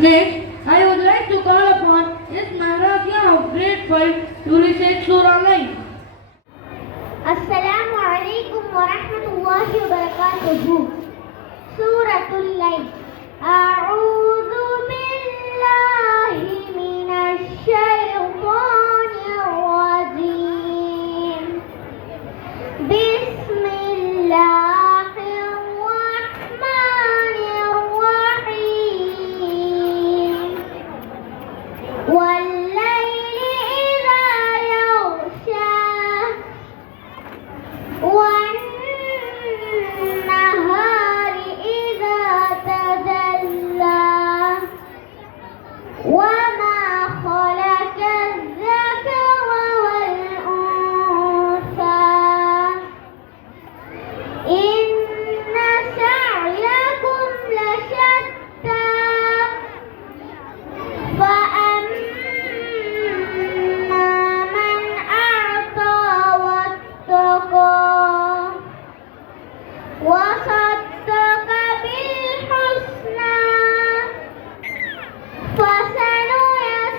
Next, I would like to call upon Ismail Rafiya of grade 5 to recite Surah 9. السلام عليكم ورحمة الله وبركاته. سورة الليل. أعوذ بالله من الشيطان الرجيم. بسم الله الرحمن الرحيم. والليل إذا يغشى والنهار إذا تجلى وما خلق الذكر والأنثى إن سعيكم لشتى فأما من أعطى واتقى وصدق بالحسنى فسنيسره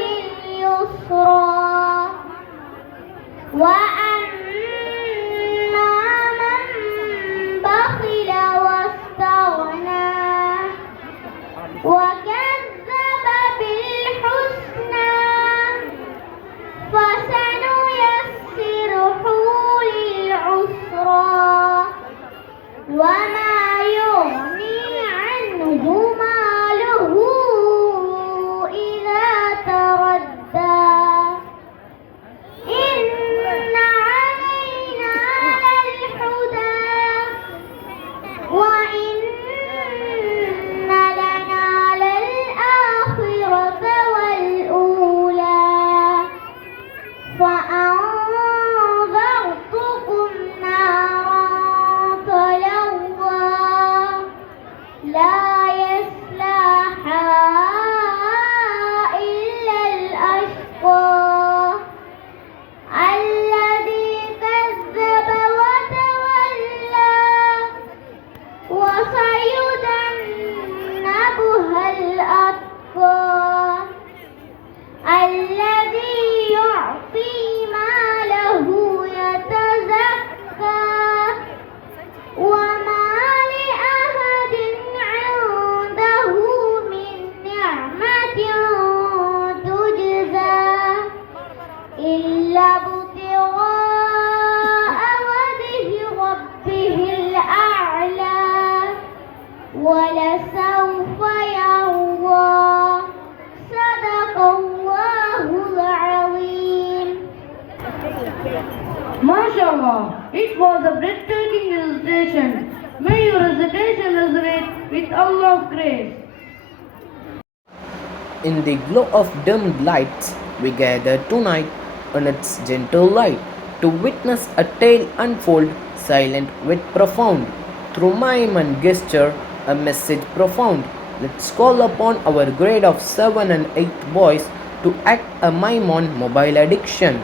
لليسرى وأما من بخل واستغنى وكذب بالحسنى فسنيسره للعسرى وما يغني عنه ماله إذا تردى إن علينا للهدى وإن لنا للآخرة والأولى فأنذرتكم نارا تلظى لا يصلاها إلا الأشقى الذي كذب وتولى وسيجنبها الأتقى الذي يعطي ماله يتزكى وما لأحد عنده من نعمة تجزى إلا ابتغاء وجه ربه الأعلى ولسوف يرضى. صدق الله العظيم. MashaAllah, it was a breathtaking recitation. May your recitation resonate with Allah's grace. In the glow of dimmed lights, we gather tonight on its gentle light to witness a tale unfold, silent with profound. Through mime and gesture, a message profound. Let's call upon our grade of 7 and 8 boys to act a mime on mobile addiction.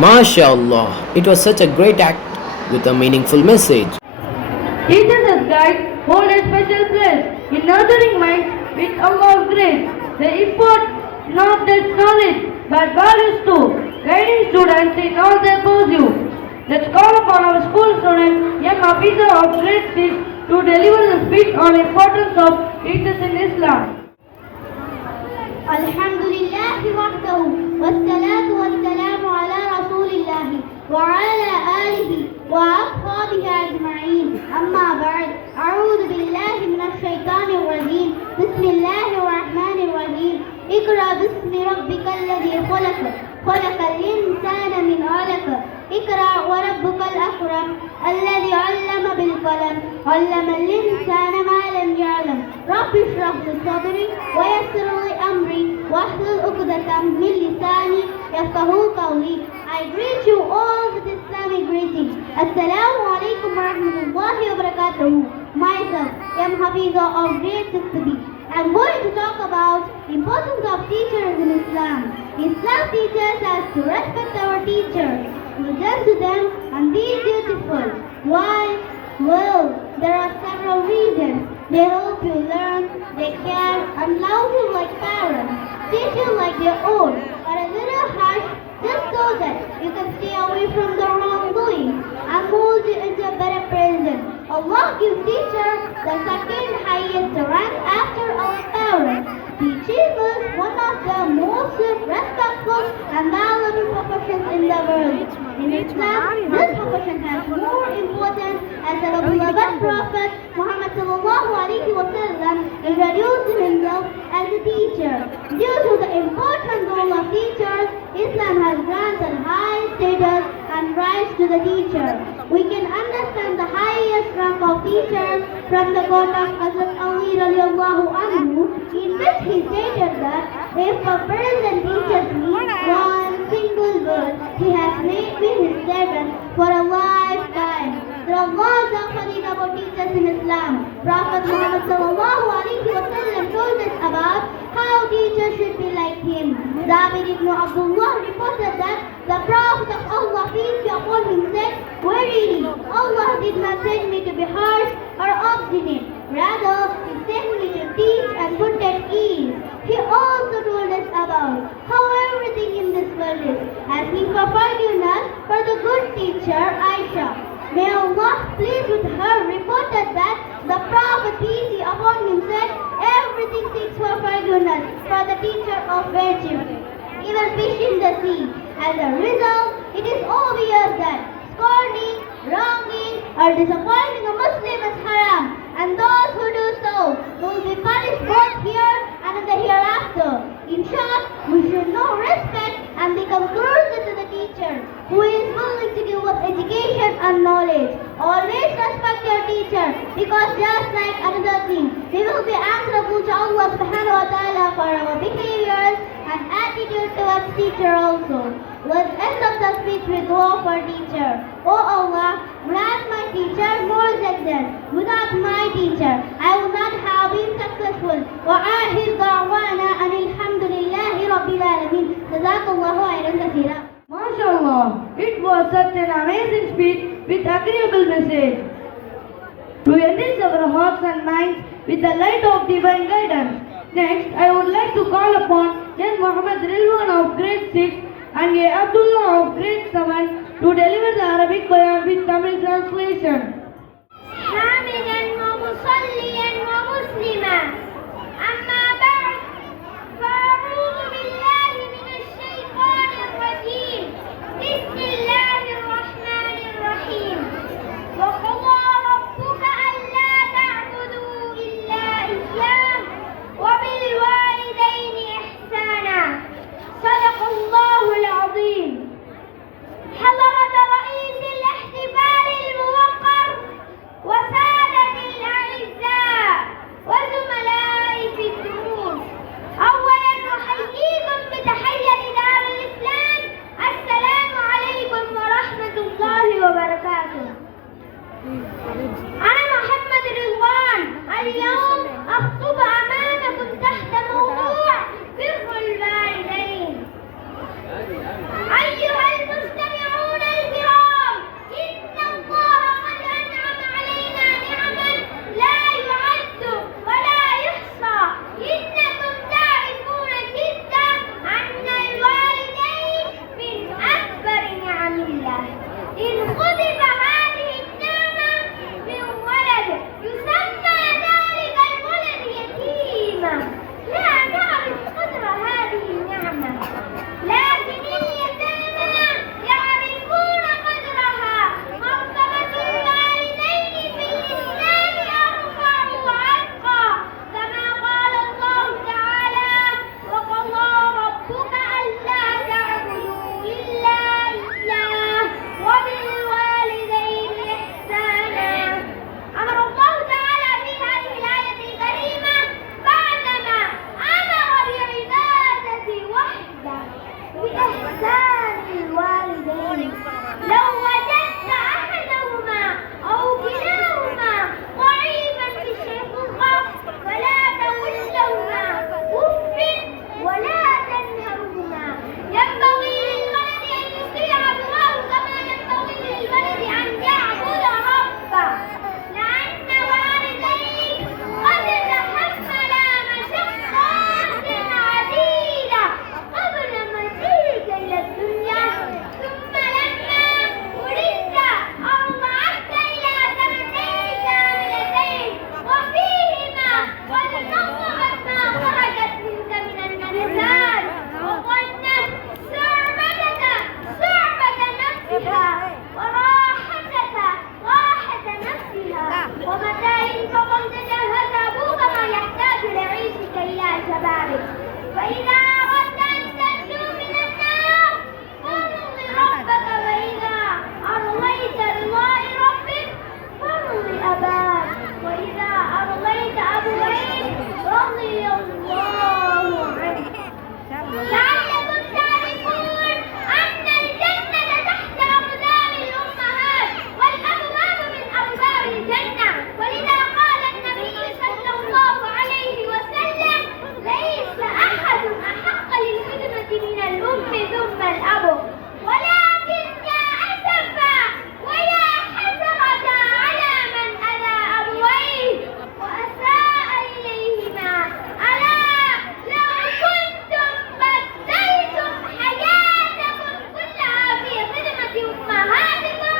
MashaAllah, it was such a great act with a meaningful message. Teachers as guides hold a special place in nurturing minds with Allah's grace. They impart not just knowledge but values too, guiding students in all their pursuits. Let's call upon our school student, young officer of grade 6, to deliver the speech on the importance of teachers in Islam. الحمد لله وحده والصلاة والسلام على رسول الله وعلى آله وأصحابه أجمعين أما بعد أعوذ بالله من الشيطان الرجيم بسم الله الرحمن الرحيم اقرأ باسم ربك الذي خلق خلق الإنسان من علق اقرأ وربك الأكرم الذي علم بالقلم علم الإنسان ما لم يعلم رب اشرح لي صدري ويسر لي أمري واحلل عقدة من لساني يفقهوا قولي. I greet you all with Islamic greeting. Assalamu alaikum wa rahmatullahi wa barakatuh. Myself, I am Hafiza of grade 6B. I am going to talk about the importance of teachers in Islam. Islam teaches us to respect our teachers, listen to them and be dutiful. Why? Well, there are several reasons. They help you learn, they care and love you like parents, treat you like their own, are a little harsh just so that you can stay away from the wrongdoing and mold you into a better person. Allah gives teacher the second highest rank after our parents. Teaching is one of the most respectful and valuable professions in the world. In Islam, this profession has more importance as the beloved Prophet Muhammad sallallahu alaihi wasallam introduced himself as a teacher. Due to the important role of teachers, Islam has granted high status and rights to the teacher. We can understand the highest rank of teachers from the quote of Hazrat Ali radiallahu anhu, in which he stated that if a person teaches me one single word, he has made me his servant for a lifetime. There are lots of hadith about teachers in Islam. Prophet Muhammad sallallahu alaihi wasallam told us about how teachers should be like him. Jabir ibn Abdullah reported that the Prophet of Allah, peace be upon him, said, "Verily, Allah did not send me to be harsh or obstinate. Rather, He sent me to teach and put at ease." He also told us about how everything in this world is asking for forgiveness for the good teacher Aisha. May Allah please with her reported that the Prophet, peace be upon him, said, "Everything seeks for forgiveness for the teacher of virtue, even fish in the sea." As a result, it is obvious that scorning, wronging, or disappointing a Muslim is haram, and those who do so will be punished both here and in the hereafter. In short, we should know respect and become closer to the teacher who is willing to give us education and knowledge. Always respect your teacher, because just like another thing, we will be answerable to Allah subhanahu wa ta'ala for our behaviors and attitude towards teacher also. Let's end up the speech with dua for teacher. Oh Allah, grant my teacher more success. Without my teacher, I would not have been successful. وآخر دعوانا أن الحمد لله رب العالمين. جزاك الله خيرا كثيرا. MashaAllah, it was such an amazing speech with agreeable message to enrich our hearts and minds with the light of divine guidance. Next, I would like to call upon young Muhammad Rilwan of grade 6 and A. Abdullah of grade 7 to deliver the Arabic Quran with Tamil translation. حامدا ومصليا ومسلما أما بعد فأعوذ بالله من الشيطان الرجيم بسم الله الرحمن الرحيم وقضى ربك ألا تعبدوا إلا إياه وبالوالدين إحسانا صدق الله العظيم. حضرة رئيس الاحتفال الموقر وسادة الأعزاء وزملاء شبابك. وإذا أردت أن تنجو من النار فارض ربك، وإذا أرضيت رضاء ربك فارض أباك، وإذا أرضيت أبويك رضي الله عنك. لعلكم تعرفون أن الجنة تحت أقدام الأمهات والأبواب من أبواب الجنة، ولذا قال النبي صلى الله عليه وسلم: ليس أحد أحق للخدمة من الأم ثم الأب، ولكن يا أسفا ويا حسرة على من أذى أبويه وأساء إليهما. ألا لو كنتم بدلتم حياتكم كلها في خدمة أمهاتكم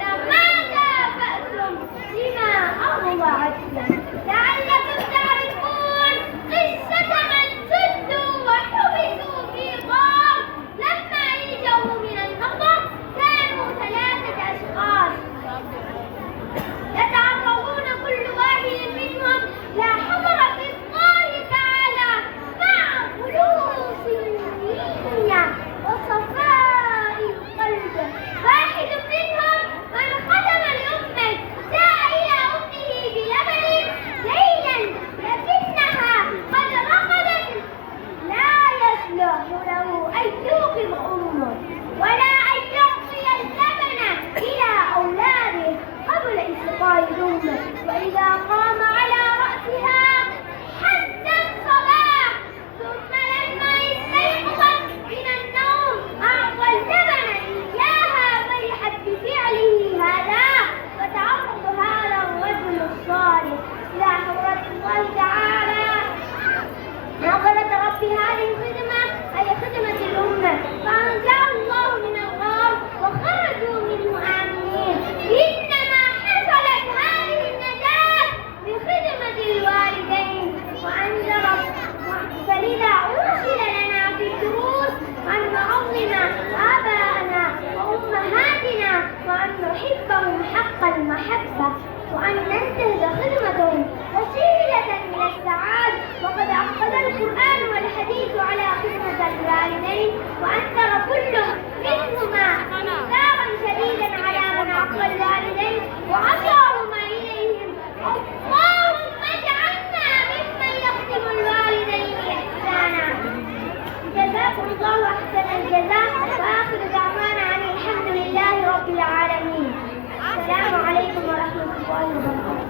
لما كافأتم بما أرضعتكم. لعلكم تعرفون قصة من سدوا وحبسوا في غار لما نجوا من المطر. كانوا 3 أشخاص يتعرضون كل واحد منهم لا حضرة الله تعالى مع خلوص النية وصفاء القلب. واحد منهم من خدم لأمه جاء إلى أمه بلبن ليلا لكنها قد رقدت، لا يصلح له أن يوقظ أمه ولا أن يعطي اللبن إلى أولاده قبل استيقاظ أمه. وإذا قام على رأسها حتى الصباح، ثم لما استيقظت من النوم أعطى اللبن إياها، فرحت بفعله هذا. فتعرض هذا الرجل الصالح إلى حضرة الله تعالى نظرة رب هذه الخدمة، أي خدمة الأمة، فأنجاه الله من الغار وخرجوا منه آمنين. إنما حصلت هذه النجاة بخدمة الوالدين. فلذا أرسل لنا في الدروس أن نعظم آباءنا وأمهاتنا وأن نحبهم حق المحبة، وأن ننتهز خدمتهم وسيلة من السعادة. وقد عقد القرآن والحديث على خدمة الوالدين، وأنكر كل منهما إنكارا شديدا على من عق الوالدين وعصاهما إليهم. اللهم اجعلنا ممن يخدم الوالدين إحسانا. جزاكم الله أحسن الجزاء، وآخر دعوانا أن الحمد لله رب العالمين. السلام عليكم ورحمة الله وبركاته.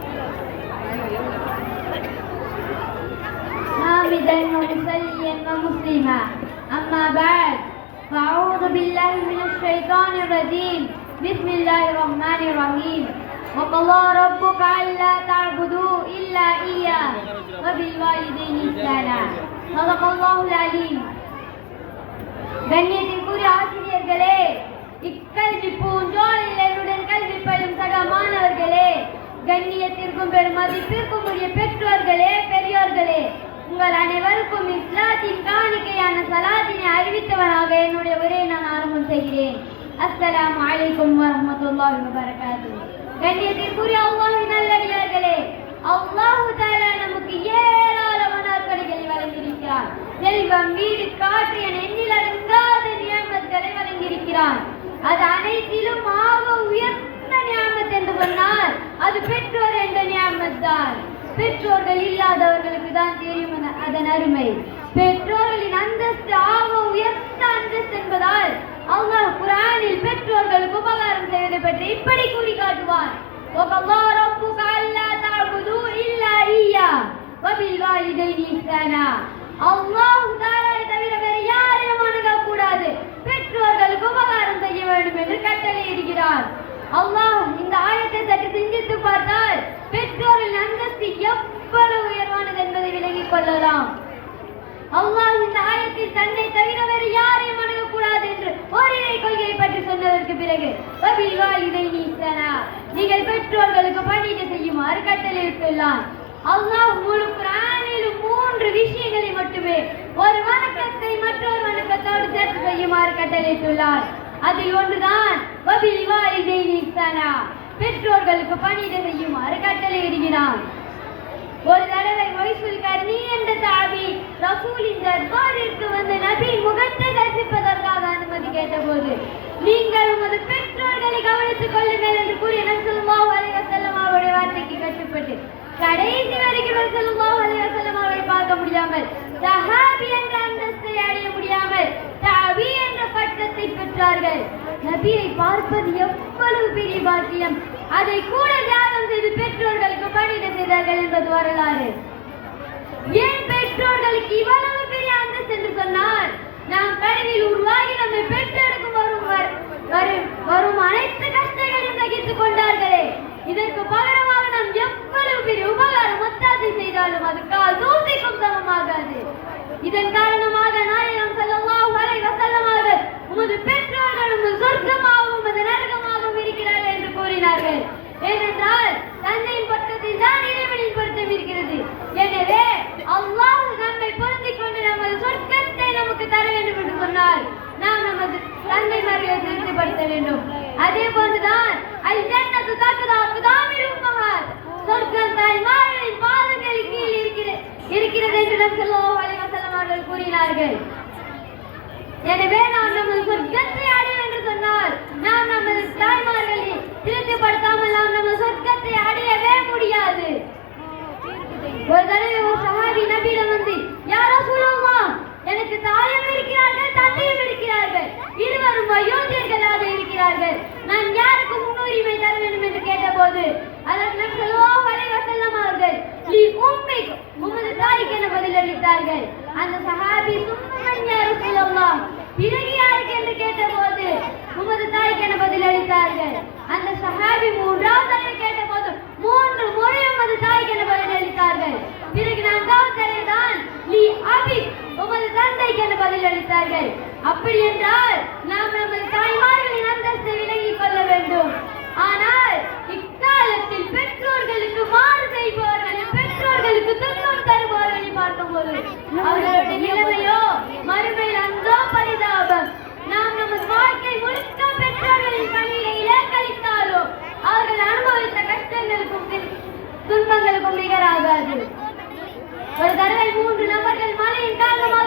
حامدا ومصليا ومسلما، أما بعد، فأعوذ بالله من الشيطان الرجيم. بسم الله الرحمن الرحيم. وقضى ربك ألا تعبدوا إلا إياه وبالوالدين إحسانا. صدق الله العليم. கண்ணியத்திற்குரிய ஆசிரியர்களே, இக்கல்வி பூஞ்சோலையில் என்னுடன் கல்வி பயிலும் சக மாணவர்களே, கண்ணியத்திற்கும் பெருமதிப்பிற்கும் உரிய பெற்றோர்களே, பெரியோர்களே, உங்கள் அனைவருக்கும் இஸ்லாத்தின் காணிக்கையான சலாத்தினை அறிவித்தவனாக என்னுடைய உரையை நான் ஆரம்பம் செய்கிறேன். அஸ்ஸலாமு அலைக்கும் வரஹ்மத்துல்லாஹி வபரகாத்துஹு. கண்ணியத்திற்குரிய அல்லாஹ்வின் நல்லடியார்களே, அல்லாஹ் தஆலா நமக்கு ஏராளமான அருட்கொடைகளை வழங்கியிருக்கிறார். செல்வம், வீடு, காற்று என எண்ணிலடங்காத நியமத்துகளை வழங்கியிருக்கிறார். அது அனைத்திலும் ஆக உயர்ந்த நியமத் என்று சொன்னால் அது பெற்றோர் என்ற நியமத் தான். பெற்றோர்கள் இல்லாதவர்களுக்கு தான் தெரியும் அதன் அருமை. பெற்றோர்களின் அந்தஸ்து ஆக உயர்ந்த அந்தஸ்து என்பதால் அல்லாஹ் குர்ஆனில் பெற்றோர்களுக்கு உபகாரம் செய்வதை பற்றி இப்படி கூறி காட்டுவார். وَقَضَى رَبُّكَ أَلَّا تَعْبُدُوا إِلَّا إِيَّاهُ وَبِالْوَالِدَيْنِ إِحْسَانًا. அல்லாஹ் தஆலாவை தவிர வேறு யாரையும் வணங்கக்கூடாது, பெற்றோர்களுக்கு உபகாரம் செய்ய வேண்டும் என்று கட்டளையிடுகிறார். அல்லாஹ் இந்த ஆயத்தை சற்று சிந்தித்து பார்த்தால் பெற்றோரின் அந்தஸ்து எவ்வளவு உயர்வானது என்பதை விளங்கிக் கொள்ளலாம். அல்லாஹ் இந்த ஆயத்தில் தன்னை தவிர வேறு யாரையும் வணங்கக்கூடாது என்று ஒரே கொள்கையை பற்றி சொன்னதற்கு பிறகு வபில்வாலிதைனி இஹ்சானா, நீங்கள் பெற்றோர்களுக்கு பணிவிடை செய்யுமாறு கட்டளையிட்டுள்ளான். அல்லாஹ் முழு குர்ஆனிலும் 3 விஷயங்களை மட்டுமே ஒரு வணக்கத்தை மற்றொரு வணக்கத்தோடு சேர்த்து செய்யுமாறு கட்டளையிட்டுள்ளார். அதில் ஒன்றுதான் வபில்வாலிதைனி இஹ்சானா, பெற்றோர்களுக்கு பணிவிடை செய்யுமாறு கட்டளையிடுகிறான். ஒரு தடவை வைசுல் கர்னி என்ற தாபி போது, நீங்கள் உமது பெற்றோர்களை கவனித்துக் கொள்ளுங்கள் என்று கூறிய நபி ஸல்லல்லாஹு அலைஹி வஸல்லம் அவருடைய வார்த்தைக்கு கட்டுப்பட்டு கடைசி வரைக்கும் நபி ஸல்லல்லாஹு அலைஹி வஸல்லம் அவரை பார்க்க முடியாமல், சஹாபி என்ற அந்தஸ்தை அடைய முடியாமல் தாபி என்ற பட்டத்தை பெற்றார்கள். நபியை பார்ப்பது எவ்வளவு பெரிய பாக்கியம்! அதை கூட தியாகம் செய்து பெற்றோர்களுக்கு பணியிட செய்தார்கள் என்பது வரலாறு. ஏன் பெற்றோர்களுக்கு இவ்வளவு பெரிய அந்தஸ்து என்று சொன்னால், நாம் கருவில் உருவாகி நம்மை பெற்றெடுக்கும் வரும் அனைத்து கஷ்டங்களையும் சகித்துக் கொண்டார்களே, இதற்கு பகரமாக நாம் எவ்வளவு பெரிய உபகாரம் ஒத்தாசை செய்தாலும் அது கால் தூசிக்கும் சமமாகாது. இதன் காரணமாக நாயகம் ஸல்லல்லாஹு அலைஹி வஸல்லம் அவர்கள் உமது பெற்றோர்கள் உமது சொர்க்கமாகவும் உமது நரகமாகவும் இருக்கிறார்கள் என்று கூறினார்கள். ஏனென்றால் தந்தையின் பக்கத்தில் தான் இறைவனின் பொருத்தம் இருக்கிறது. எனவே அல்லாஹ் நம்மை பொருந்திக் கொண்டு நமது சொர்க்கத்தை நமக்கு தர வேண்டும் என்று சொன்னால் நாம் நமது தந்தைமார்களை திருப்திப்படுத்த வேண்டும். அதே போன்றுதான் அல் ஜன்னத்து தக்தா அக்தாமில் உம்மஹாத், சொர்க்கம் தாய்மார்களின் பாதங்களின் கீழ் இருக்கிறது என்று நபி ஸல்லல்லாஹு அலைஹி வஸல்லம் அவர்கள் கூறினார்கள். எனவே நாம் நமது சொர்க்கத்தை அடைய என்று சொன்னால் நாம் நமது தாய்மார்களை திருப்திப்படுத்தாமல் நாம் நமது சொர்க்கத்தை அடையவே முடியாது. ஒரு தடவை ஒரு சஹாபி நபியிடம் வந்து, யா ரசூலல்லாஹ், எனக்கு தாயும் இருக்கிறார்கள் தந்தையும் இருக்கிறார்கள், இருவரும் வயோதிகர்களாக இருக்கிறார்கள், நான் யாருக்கு முன்னுரிமை தர வேண்டும் என்று கேட்டபோது அதற்கு நபி ஸல்லல்லாஹு அலைஹி வஸல்லம் அவர்கள் லி உம்மிக், உமது தாய்க்கு என பதிலளித்தார்கள். அந்த சஹாபி சும்மன் யா ரசூலல்லாஹ், பிறகு யாருக்கு என்று கேட்டபோது உமது தாய்க்கு என பதிலளித்தார்கள். அந்த சஹாபி மூன்றாவது தடவை கேட்டபோது 3 முறை உமது தாய்க்கு என பதிலளித்தார்கள். பிறகு 4வது தடவை தான் லி அபி, உமது தந்தைக்கு என பதிலளித்தார்கள். அப்படி என்றால் நாம் நமது தாய்மார்களின் அந்தஸ்தை விளங்கிக் கொள்ள வேண்டும். ஆனால் இக்காலத்தில் பெற்றோர்களுக்கு மாறு செய்பவர்கள், பெற்றோர்களுக்கு துன்பம் தருபவர்களை பார்க்கும்போது அவர்களுடைய நிலைமையோ மறுமையில் அந்தோ பரிதாபம். நாம் நமது வாழ்க்கை முழுக்க பெற்றோர்களின் பணியிலே கழித்தாலோ அவர்கள் அனுபவித்த கஷ்டங்களுக்கும் துன்பங்களுக்கும் நிகராகாது. ஒரு தடவை 3 நபர்கள் மழையின் காரணமாக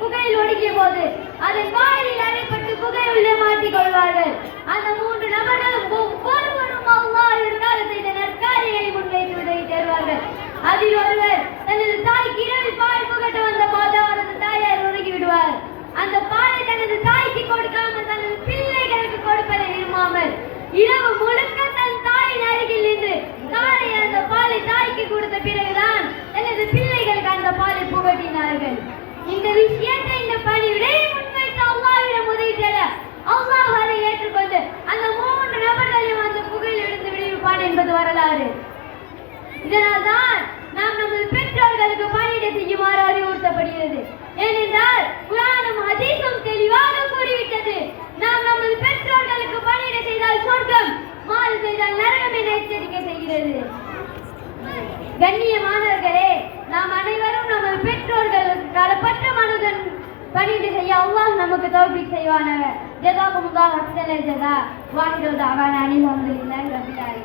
குகையில் ஒடுங்கிய போது அதன் வாயிலில் அடைப்பட்டு குகையுள்ளே மாட்டிக் கொள்வார்கள். அந்த 3 நபர்களும் ஒவ்வொருவரும் அல்லாஹ் இதற்காக செய்த நற்காரியங்களை முன்வைத்து உதவி தருவார்கள். அதில் ஒருவர் தனது தாய்க்கு இரவில் பால் புகட்ட வந்த போது அவரது தாயார் உருகி விடுவார். அந்த பாலை தனது தாய்க்கு கொடுக்காமல் தனது பிள்ளைகளுக்கு கொடுப்பதை விரும்பாமல் இரவு முழுக்க தன் தாயின் அருகில் நின்று காலை அந்த பாலை தாய்க்கு கொடுத்த பிறகுதான் தனது பிள்ளைகளுக்கு அந்த பாலை புகட்டினார்கள். இந்த விஷயத்தை, இந்த பணிவிடை முன்வைத்து அல்லாஹ்விடம் உதவி தேட அல்லாஹ் அதை ஏற்றுக்கொண்டு அந்த 3 நபர்களையும் அந்த புகையில் இருந்து விடுவிப்பான் என்பது வரலாறு. இதனால்தான் நாம் நமது பெற்றோர்களுக்கு பணியிடை செய்யுமாறு அறிவுறுத்தப்படுகிறது. ஏனென்றால் குர்ஆனும் ஹதீஸும் தெளிவாக கூறிவிட்டது, நாம் நமது பெற்றோர்களுக்கு பணியிடை செய்தால் சொர்க்கம், மாறு செய்தால் நரகம் என எச்சரிக்கை செய்கிறது. கண்ணியமானவர்களே, நாம் அனைவரும் நமது பெற்றோர்களுக்கு களப்பற்ற மனதுடன் பணியிடை செய்ய அல்லாஹ் நமக்கு தௌஃபீக் செய்வானாக. ஜஸாகுமுல்லாஹு ஹஸ்ஸனல் ஜஸா. வாஹிரு தஅவானா அனில் ஹம்துலில்லாஹி ரப்பில் ஆலமீன்.